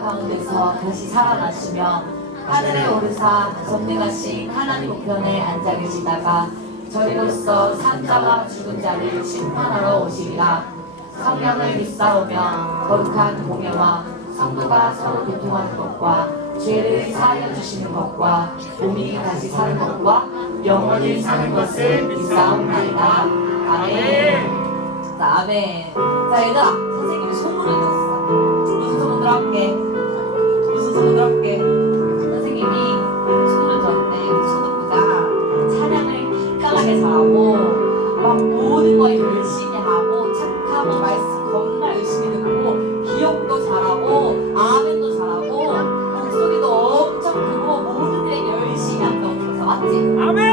가운데서 다시 살아나시며 하늘에 오르사 전능하신 하나님 우편에 앉아 계시다가 저희로서 산자와 죽은 자를 심판하러 오시리라 성령을 믿사오며 거룩한 공예와 성도가 서로 교통하는 것과 죄를 사하여 주시는 것과 몸이 다시 사는 것과 영원히 사는 것을 믿사옵나이다 아멘 자, 아멘. 자, 얘들아, 선생님이 소문을 줬어. 무슨 소문 들어볼 게? 무슨 소문 들어볼게? 선생님이 소문을 줬는데, 우리 소득부가 찬양을 기깔나게 잘하고, 막 모든 거에 열심히 하고, 착하고, 말씀 겁나 열심히 듣고, 기억도 잘하고, 아멘도 잘하고, 목소리도 엄청 크고, 모든 일에 열심히 한다고 들었어. 맞지? 아멘!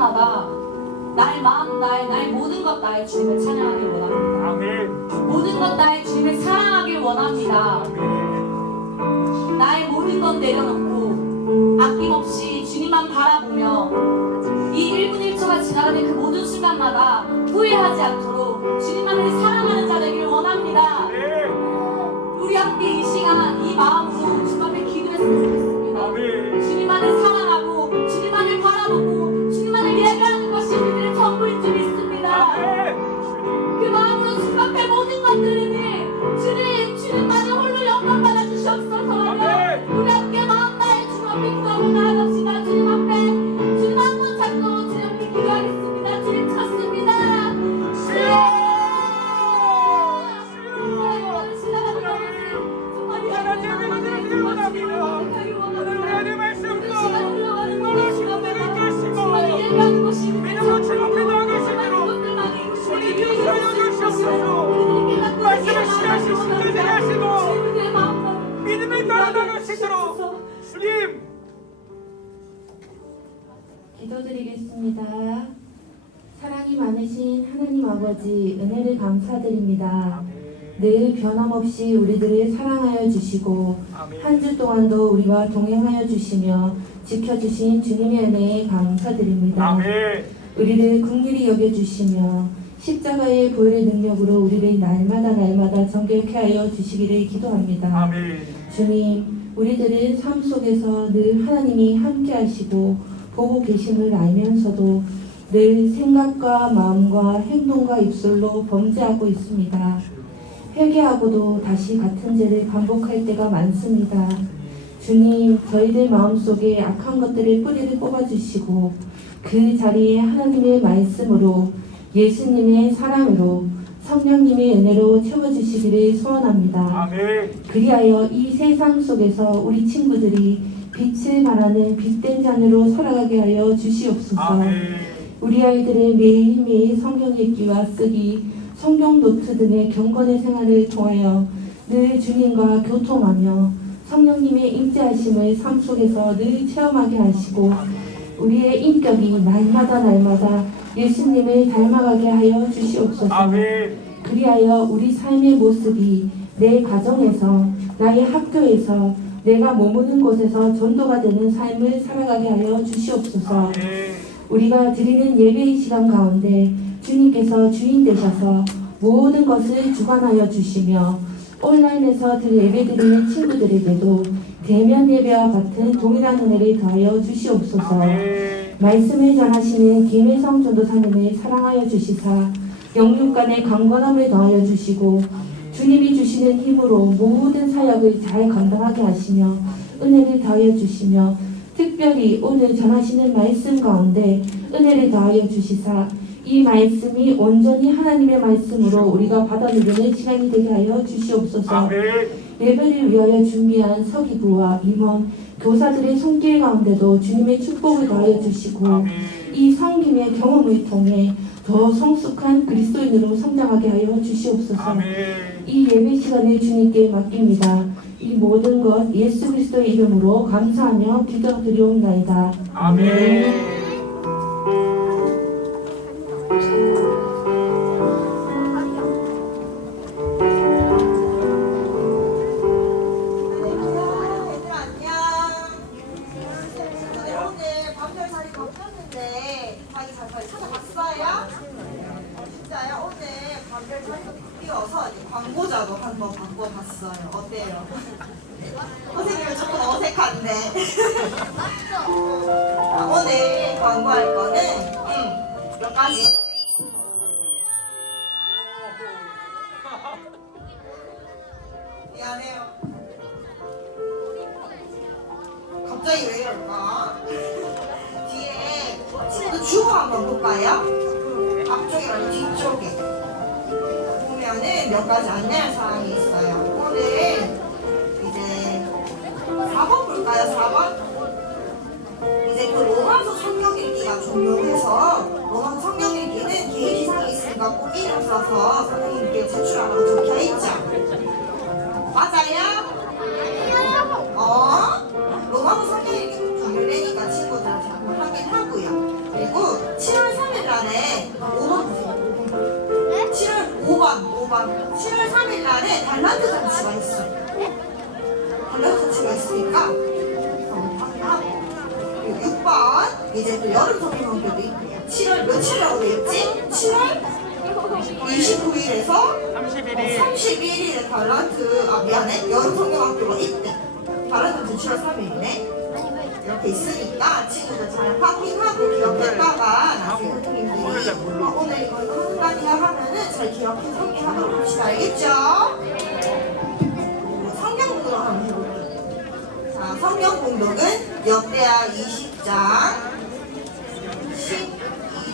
시간마다 나의 마음 나의 나의 모든 것 나의 주님을 찬양하길 원합니다. 아멘. 모든 것 나의 주님을 사랑하길 원합니다. 아멘. 나의 모든 것 내려놓고 아버지 은혜를 감사드립니다. 늘 변함없이 우리들을 사랑하여 주시고. 한 주 동안도 우리와 동행하여 주시며 지켜주신 주님의 은혜에 감사드립니다. 아멘. 우리를 국률이 여겨주시며 십자가의 보혈의 능력으로 우리를 날마다 날마다 정결케 하여 주시기를 기도합니다. 아멘. 주님, 우리들은 삶 속에서 늘 하나님이 함께 하시고 보고 계심을 알면서도 늘 생각과 마음과 행동과 입술로 범죄하고 있습니다. 회개하고도 다시 같은 죄를 반복할 때가 많습니다. 주님, 저희들 마음속에 악한 것들을 뿌리를 뽑아주시고 그 자리에 하나님의 말씀으로 예수님의 사랑으로 성령님의 은혜로 채워주시기를 소원합니다. 아멘. 그리하여 이 세상 속에서 우리 친구들이 빛을 발하는 빛된 자녀로 살아가게 하여 주시옵소서. 아멘. 우리 아이들의 매일매일 성경 읽기와 쓰기, 성경 노트 등의 경건의 생활을 통하여 늘 주님과 교통하며 성령님의 임재하심을 삶 속에서 늘 체험하게 하시고 우리의 인격이 날마다 날마다 예수님을 닮아가게 하여 주시옵소서. 아멘. 그리하여 우리 삶의 모습이 내 가정에서, 나의 학교에서, 내가 머무는 곳에서 전도가 되는 삶을 살아가게 하여 주시옵소서. 아멘. 우리가 드리는 예배의 시간 가운데 주님께서 주인 되셔서 모든 것을 주관하여 주시며 온라인에서 드 예배 드리는 친구들에게도 대면 예배와 같은 동일한 은혜를 더하여 주시옵소서. 말씀을 전하시는 김혜성 전도사님을 사랑하여 주시사 영육간의 강건함을 더하여 주시고 주님이 주시는 힘으로 모든 사역을 잘 감당하게 하시며 은혜를 더하여 주시며 특별히 오늘 전하시는 말씀 가운데 은혜를 더하여 주시사 이 말씀이 온전히 하나님의 말씀으로 우리가 받아 누리는 시간이 되게 하여 주시옵소서. 아멘. 예배를 위하여 준비한 서기부와 임원, 교사들의 손길 가운데도 주님의 축복을 더하여 주시고 아멘. 이 성김의 경험을 통해 더 성숙한 그리스도인으로 성장하게 하여 주시옵소서. 아멘. 이 예배 시간을 주님께 맡깁니다. 이 모든 것 예수 그리스도의 이름으로 감사하며 기도드리옵나이다. 아멘. 몇 가지 안내할 사항이 있어요. 오늘 이제 4번 볼까요? 4번? 이제 그 로마서 성경 읽기가 종료해서 로마서 성경 읽기는 개인 이상이 있으니까 꼭 이름 써서 선생님께 제출하라고 적혀 있죠. 맞아요? 7월 3일 날에 달란트 잔치가 있어요. 달란트 잔치가 있으니까 어, 확인하고. 그리고 6번 이제 또 여름 성경학교도 있고요. 7월 며칠이라고 돼 있지? 7월 29일에서 31일 31일에 달란트 아 미안해 여름 성경학교가 있대 달란트 7월 3일이네 이렇게 있으니까 친구들 잘 확인하고 기억했다가 나중에 선생님들이 어, 오늘 이거 잘 기억해서 성경하도록 합시다 알겠죠? 성경 공독을 한번 해볼게요 자 성경 공독은 역대하 20장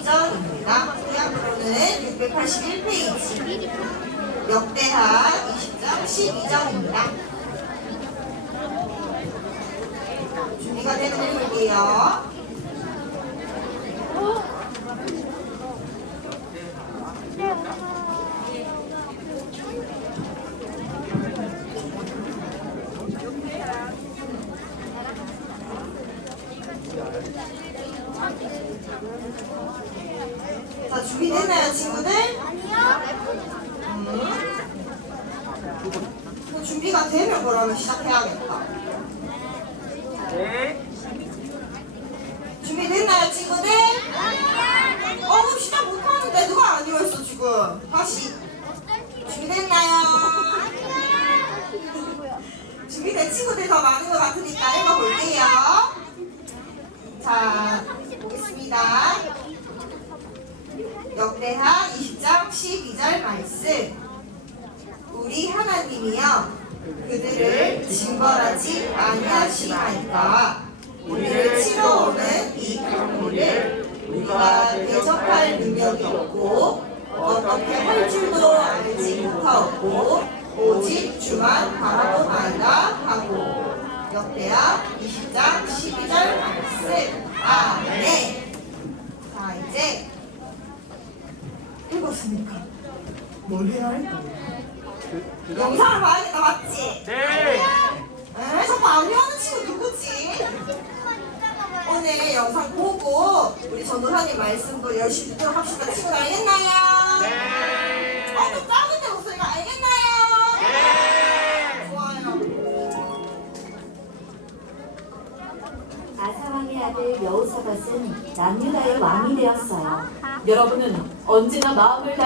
12절입니다. 소양표는 681페이지. 역대하 20장 12절입니다. 준비가 되면 해볼게요. 자, 준비됐나요, 친구들? 음. 그 준비가 되면 그러면 시작해야겠다. 네 준비됐나요, 친구들? 어, 그럼 시작 못하는데 누가 아니오 했어, 지금. 다시. 준비됐나요? 준비된 친구들 더 많은 것 같으니까 해봐볼게요. 자, 보겠습니다. 역대하 20장 12절 말씀. 우리 하나님이여 그들을 징벌하지 아니하시나이까 우리를 치러 오는 이 병우를 우리가 대적할 능력이 없고 어떻게 할 줄도 알지 못하고 오직 주만 바라보나이다 하고 역대하 20장 12절 말씀 아멘 자 이제 읽었으니까 뭘 해야 할까? 영상을 봐야겠다 맞지? 네. 에? 자꾸 안 하는 친구 누구지? 오늘 영상 보고 우리 전도사님 말씀도 열심히 듣도록 합시다 친구 알겠나요? 네. 어, 또 작은 데 목소리가 알겠나요? 아사왕의 아들 여호사밧은 남유다의 왕이 되었어요. 여러분은 언제나 마음을 다